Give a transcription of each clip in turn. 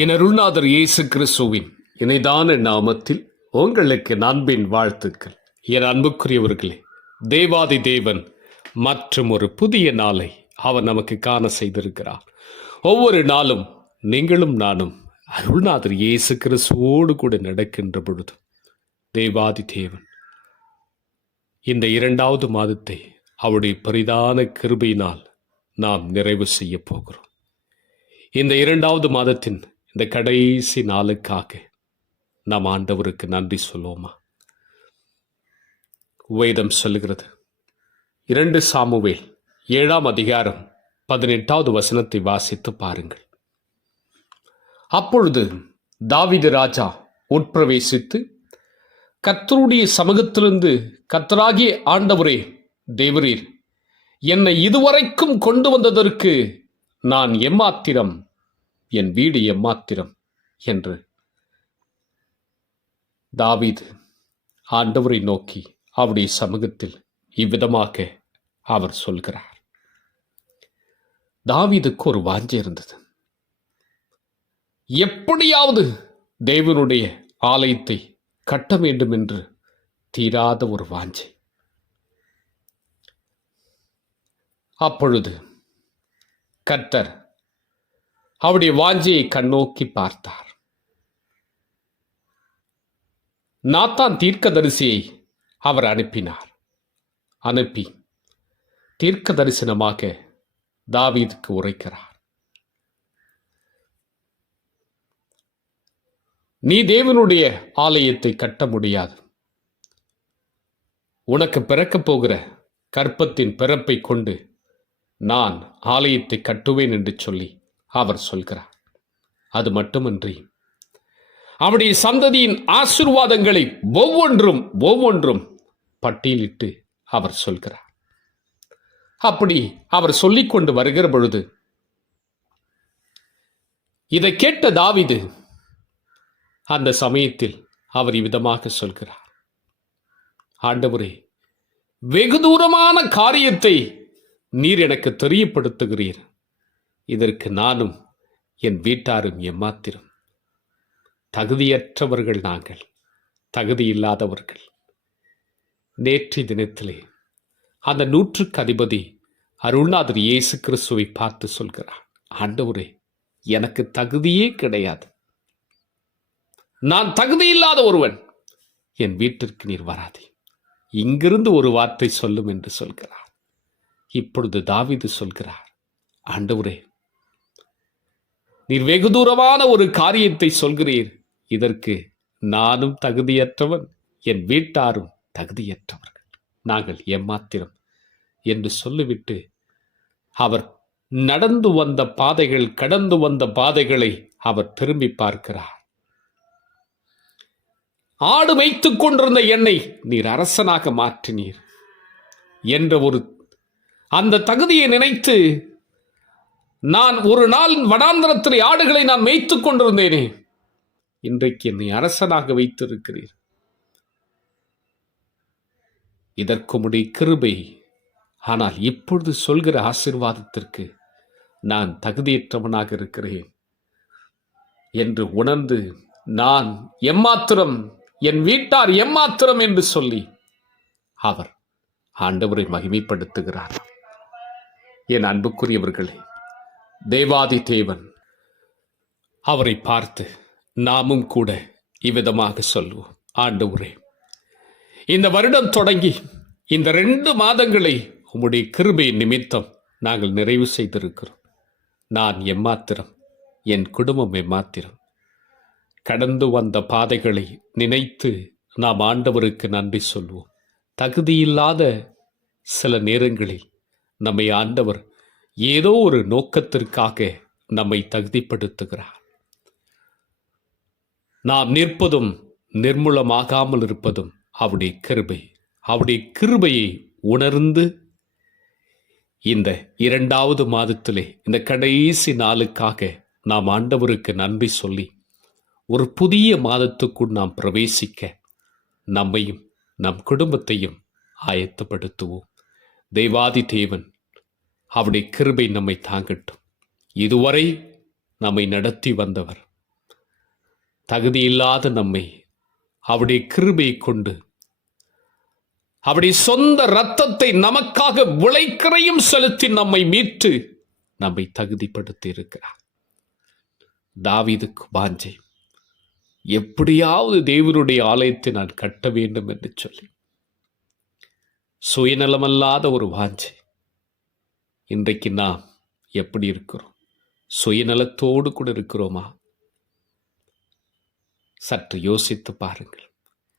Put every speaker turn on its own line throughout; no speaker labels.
என் அருள்நாதர் இயேசு கிறிஸ்துவின் இணைதான நாமத்தில் உங்களுக்கு நண்பின் வாழ்த்துக்கள். என் அன்புக்குரியவர்களே தேவாதி தேவன் மற்றும் ஒரு புதிய நாளை அவர் நமக்கு காண செய்திருக்கிறார். ஒவ்வொரு நாளும் நீங்களும் நானும் அருள்நாதர் இயேசு கிறிஸ்துவோடு கூட நடக்கின்ற பொழுது தேவாதி தேவன் இந்த இரண்டாவது மாதத்தை அவருடைய பரிதான கிருபையினால் நாம் நிறைவு செய்ய போகிறோம். இந்த இரண்டாவது மாதத்தின் இந்த கடைசி நாளுக்காக நாம் ஆண்டவருக்கு நன்றி சொல்லுவோமா? வேதம் சொல்லுகிறது. இரண்டு சாமுவேல் ஏழாம் அதிகாரம் பதினெட்டாவது வசனத்தை வாசித்து பாருங்கள். அப்பொழுது தாவிது ராஜா உட்பிரவேசித்து கர்த்தருடைய சமூகத்திலிருந்து கத்தராகிய ஆண்டவரே தேவரீர் என்னை இதுவரைக்கும் கொண்டு வந்ததற்கு நான் எம்மாத்திரம் என் வீடு எம்மாத்திரம்? என்று. தாவீது ஆண்டவரை நோக்கி அவருடைய சமூகத்தில் இவ்விதமாக அவர் சொல்கிறார். தாவீதுக்கு ஒரு வாஞ்சை இருந்தது. எப்படியாவது தேவனுடைய ஆலயத்தை கட்ட வேண்டும் என்று தீராத ஒரு வாஞ்சை. அப்பொழுது கர்த்தர் அவருடைய வாஞ்சியை கண்ணோக்கி பார்த்தார். நாத்தான் தீர்க்கதரிசியை அவர் அனுப்பினார். அனுப்பி தீர்க்க தரிசனமாக தாவீதுக்கு உரைக்கிறார். நீ தேவனுடைய ஆலயத்தை கட்ட முடியாது. உனக்கு பிறக்கப் போகிற கற்பத்தின் பிறப்பை கொண்டு நான் ஆலயத்தை கட்டுவேன் என்று சொல்லி அவர் சொல்கிறார். அது மட்டுமன்றி அவருடைய சந்ததியின் ஆசிர்வாதங்களை ஒவ்வொன்றும் ஒவ்வொன்றும் பட்டியலிட்டு அவர் சொல்கிறார். அப்படி அவர் சொல்லிக்கொண்டு வருகிற பொழுது இதை கேட்ட தாவிது அந்த சமயத்தில் அவர் இவ்விதமாக சொல்கிறார். ஆண்டவரே வெகு தூரமான காரியத்தை நீர் எனக்கு தெரியப்படுத்துகிறீர். இதற்கு நானும் என் வீட்டாரும் எம்மாத்திரம் தகுதியற்றவர்கள் நாங்கள் தகுதியில்லாதவர்கள். நேற்று தினத்திலே அந்த நூற்றுக்கு அதிபதி அருள்நாதர் இயேசு கிறிஸ்துவை பார்த்து சொல்கிறார் ஆண்டவரே எனக்கு தகுதியே கிடையாது. நான் தகுதியில்லாத ஒருவன். என் வீட்டிற்கு நீர் வராதே. இங்கிருந்து ஒரு வார்த்தை சொல்லும் என்று சொல்கிறார். இப்பொழுது தாவிது சொல்கிறார் ஆண்டவரே நீர் வெகு தூரமான ஒரு காரியத்தை சொல்கிறீர். இதற்கு நானும் தகுதியற்றவன் என் வீட்டாரும் தகுதியற்றவர்கள். நாங்கள் எம்மாத்திரம் என்று சொல்லிவிட்டு அவர் நடந்து வந்த பாதைகள் கடந்து வந்த பாதைகளை அவர் திரும்பி பார்க்கிறார். ஆடு வைத்துக் கொண்டிருந்த என்னை நீர் அரசனாக மாற்றினீர். என்ற ஒரு அந்த தகுதியை நினைத்து நான் ஒரு நாள் வடாந்திரத்தில் ஆடுகளை நான் மேய்த்துக் கொண்டிருந்தேனே. இன்றைக்கு என்னை அரசனாக வைத்திருக்கிறீர். இதற்கு முடி கிருபை. ஆனால் இப்பொழுது சொல்கிற ஆசிர்வாதத்திற்கு நான் தகுதியற்றவனாக இருக்கிறேன். என்று உணர்ந்து நான் எம்மாத்திரம் என் வீட்டார் எம்மாத்திரம் என்று சொல்லி அவர் ஆண்டவரை மகிமைப்படுத்துகிறார். என் அன்புக்குரியவர்களே தேவாதி தேவன் அவரை பார்த்து நாமும் கூட இவ்விதமாக சொல்லுவோம். ஆண்டவரே இந்த வருடம் தொடங்கி இந்த ரெண்டு மாதங்களை உம்முடைய கிருபை நிமித்தம் நாங்கள் நிறைவு செய்திருக்கிறோம். நான் எம்மாத்திரம் என் குடும்பம் எம்மாத்திரம். கடந்து வந்த பாதைகளை நினைத்து நாம் ஆண்டவருக்கு நன்றி சொல்வோம். தகுதியில்லாத சில நேரங்களில் நம்மை ஆண்டவர் ஏதோ ஒரு நோக்கத்திற்காக நம்மை தகுதிப்படுத்துகிறார். நாம் நிற்பதும் நிர்மூலமாகாமல் இருப்பதும் அவருடைய கிருபை. அவருடைய கிருபையை உணர்ந்து இந்த இரண்டாவது மாதத்திலே இந்த கடைசி நாளுக்காக நாம் ஆண்டவருக்கு நன்றி சொல்லி ஒரு புதிய மாதத்துக்குள் நாம் பிரவேசிக்க நம்மையும் நம் குடும்பத்தையும் ஆயத்தப்படுத்துவோம். தெய்வாதி தேவன் அவருடைய கிருபை நம்மை தாங்கட்டும். இதுவரை நம்மை நடத்தி வந்தவர். தகுதியில்லாத நம்மை அவருடைய கிருபை கொண்டு அவருடைய சொந்த இரத்தத்தை நமக்காக விளைக்கரையும் செலுத்தி நம்மை மீட்டு நம்மை தகுதிப்படுத்தி இருக்கிறார் தாவிதுக்கு வாஞ்சை. எப்படியாவது தேவனுடைய ஆலயத்தை நான் கட்ட வேண்டும் என்று சொல்லி. சுயநலமல்லாத ஒரு வாஞ்சை. இன்றைக்கு நாம் எப்படி இருக்கிறோம்? சுயநலத்தோடு கூட இருக்கிறோமா? சற்று யோசித்து பாருங்கள்.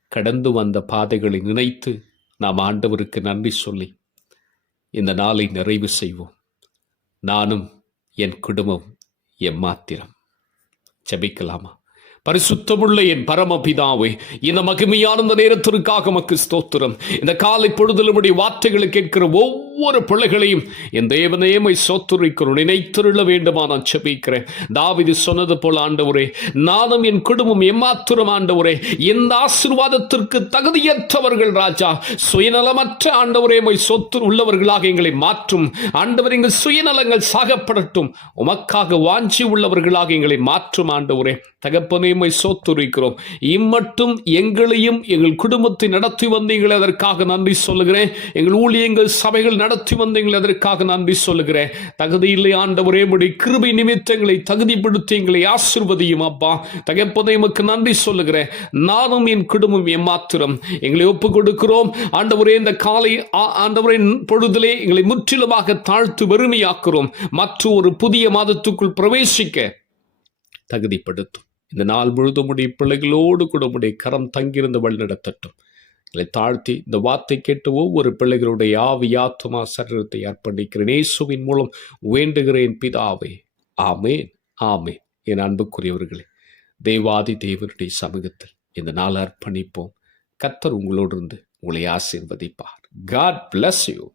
கடந்து வந்த பாதைகளை நினைத்து நாம் ஆண்டவருக்கு நன்றி சொல்லி இந்த நாளை நிறைவு செய்வோம். நானும் என் குடும்பம் எம்மாத்திரம் ஜெபிக்கலாமா? பரிசுத்தமுள்ள என் பரமபிதாவே இந்த மகிமையான இந்த நேரத்திற்காக மக்கு ஸ்தோத்திரம். இந்த காலை பொழுதலுடைய வார்த்தைகளை கேட்கிற ஒவ்வொரு பிள்ளைகளையும் என் தேவனேமை சோத்துரைக்கிறோம். நினைத்திருள்ள வேண்டுமா நான் செபிக்கிறேன் தாவிது சொன்னது போல் ஆண்டவரே நானும் என் குடும்பம் எம்மாத்திரம் ஆண்டவரே. எந்த ஆசிர்வாதத்திற்கு தகுதியற்றவர்கள் ராஜா சுயநலமற்ற ஆண்டவரே மை சொத்து உள்ளவர்களாக எங்களை மாற்றும். ஆண்டவர் எங்கள் சுயநலங்கள் சாகப்படட்டும். உமக்காக வாஞ்சி உள்ளவர்களாக எங்களை மாற்றும் ஆண்டவரே. தகப்பனே மை சோத்துரைக்கிறோம். இம்மட்டும் எங்களையும் எங்கள் குடும்பத்தை நடத்தி வந்தீங்களே அதற்காக நன்றி சொல்லுகிறேன். எங்கள் ஊழியங்கள் சபைகள் நடத்தி வந்தீங்களே அதற்காக நன்றி சொல்லுகிறேன். தகுதி தகுதியில்லை ஆண்டவரே உடைய கிருபை நிமித்தங்களை தகுதிப்படுத்தி எங்களை ஆசிர்வதியும் அப்பா. தகப்பதை எமக்கு நன்றி சொல்லுகிறேன். நானும் என் குடும்பம் எம்மாத்திரம். எங்களை ஒப்புக் கொடுக்கிறோம் ஆண்டவரே இந்த காலை ஆண்டவரே பொழுதிலே எங்களை முற்றிலுமாக தாழ்த்து வெறுமையாக்குறோம். மற்ற ஒரு புதிய மாதத்துக்குள் பிரவேசிக்க தகுதிப்படுத்தும். இந்த நாள் முழுதும் உடைய பிள்ளைகளோடு கூட உடைய கரம் தங்கியிருந்து வழிநடத்தட்டும். எங்களை தாழ்த்தி இந்த வார்த்தை கேட்டு ஒவ்வொரு பிள்ளைகளுடைய ஆவி ஆத்மா சரீரத்தை அர்ப்பணிக்கிறேன். இயேசுவின் மூலம் வேண்டுகிறேன் பிதாவே. ஆமேன் ஆமேன். என் அன்புக்குரியவர்களே தேவாதி தேவனுடைய சமூகத்தில் இந்த நாள் அர்ப்பணிப்போம். கத்தர் உங்களோடு இருந்து உங்களை ஆசீர்வதிப்பார். God bless you